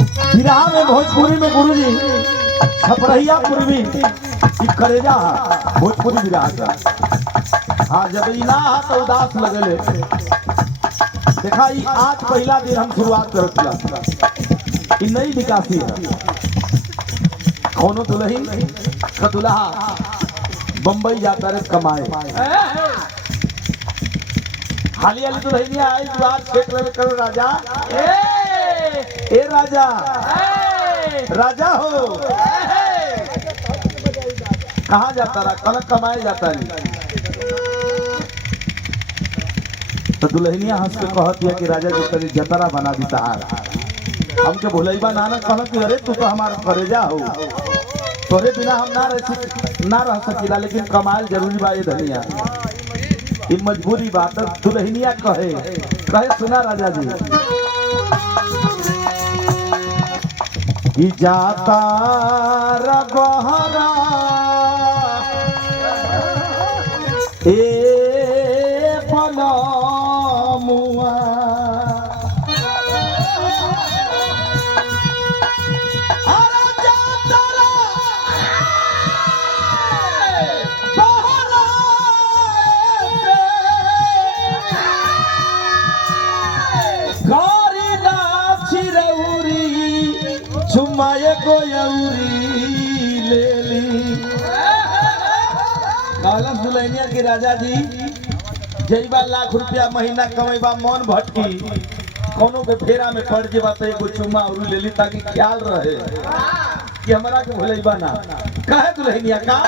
बिरहा में भोजपुरी में गुरुजी छपरहिया पूर्वी करेजा भोजपुरी बिरहा का। हाँ जब इना तो उदास लगले देखा आज पहला दिन हम शुरुआत करत नई निकासी है कौनो दुल्हन का दुल्हा बम्बई जाता रे कमाए हाली हाली दुल्हनिया आई द्वार क्षेत्र में करो राजा ए राजा राजा हो कहाँ जाता रहा कनक कमाए जाता नहीं तो दुल्हनिया हंस के कहती है कि राजा जो तेरी जतरा बना दी तार हमके भुलैबा नाना कहल कि अरे तू तो हमारा करेजा हो तोरे बिना हम ना रह सकीला लेकिन कमाल जरूरी बा ये धनिया ये मजबूरी बात दुल्हनिया कहे सुना राजा जी कि जाता रगहरा ए पलमुआ छुमाए गोयौरी ले ली कालम दुल्हनिया के राजा जी जईबा लाख रुपया महीना कमेबा मन भटकी कोनो के फेरा में पड़ जेबा तो एगो चुम्मा और ले ली ताकि ख्याल रहे कि हमरा के भुलैबा ना काहे दुल्हनिया का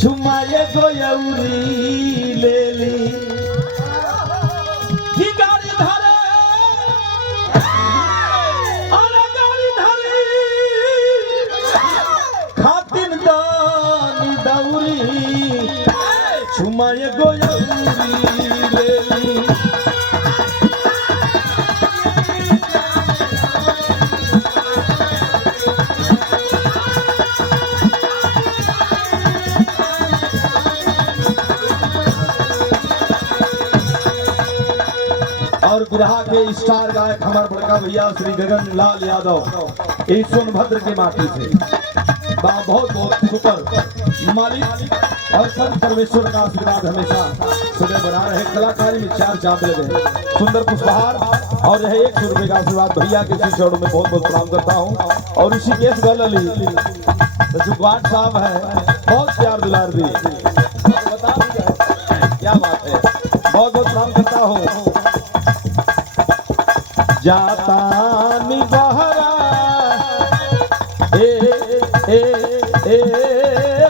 छुमाए गोयौरी ले ली की गाड़ी धरे अरे गाड़ी धरे खातिन दानी दौरी छुमाए गोयौरी ले ली और बिरहा के स्टार गायक हमारे बड़का भैया श्री गगन लाल यादव इस सोनभद्र के माटी से बहुत बहुत सुपर मालिक और संत परमेश्वर का आशीर्वाद हमेशा सुबह बना रहे कलाकारी में चार चांद लगे सुंदर पुष्पहार और यह 100 रुपए का आशीर्वाद भैया के चरणों में बहुत बहुत प्रणाम करता हूँ। और इसी केस गली जुगवाट साहब है बहुत प्यार दुलार दी बता दीजिए क्या बात है बहुत बहुत प्रणाम करता हूँ। जाता निबहरा ए ए ए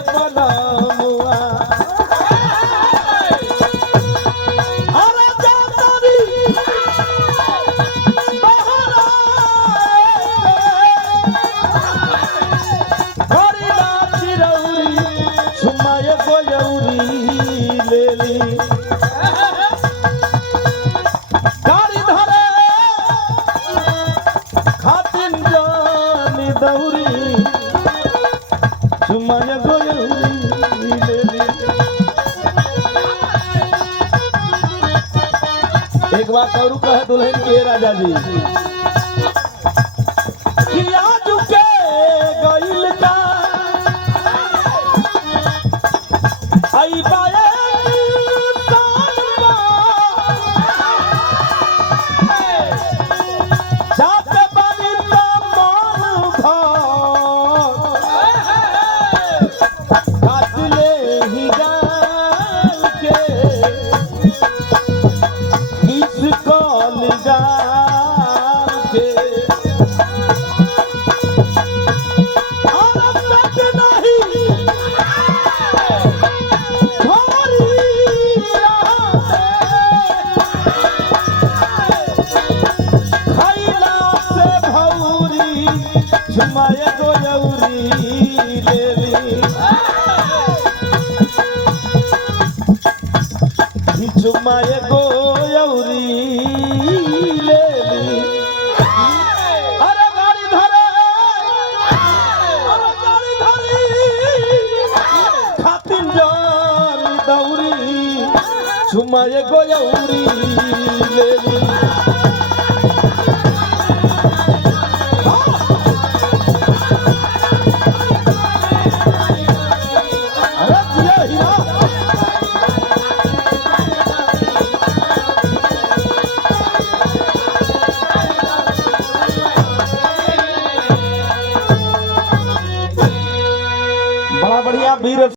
पलमुआ अरे जाता निबहरा गोरी नाची रौरी छुमाए गोयौरी ले ली दौरी छुमाए गोयौरी ले ली एक बात और कहे दुल्हन के राजा जी कि आज के गइल का आई बाए छुमाए गोयौरी ले ली छुमाए गोयौरी ले ली अरे गाड़ी धरे चुमा ये गोयौरी ले ली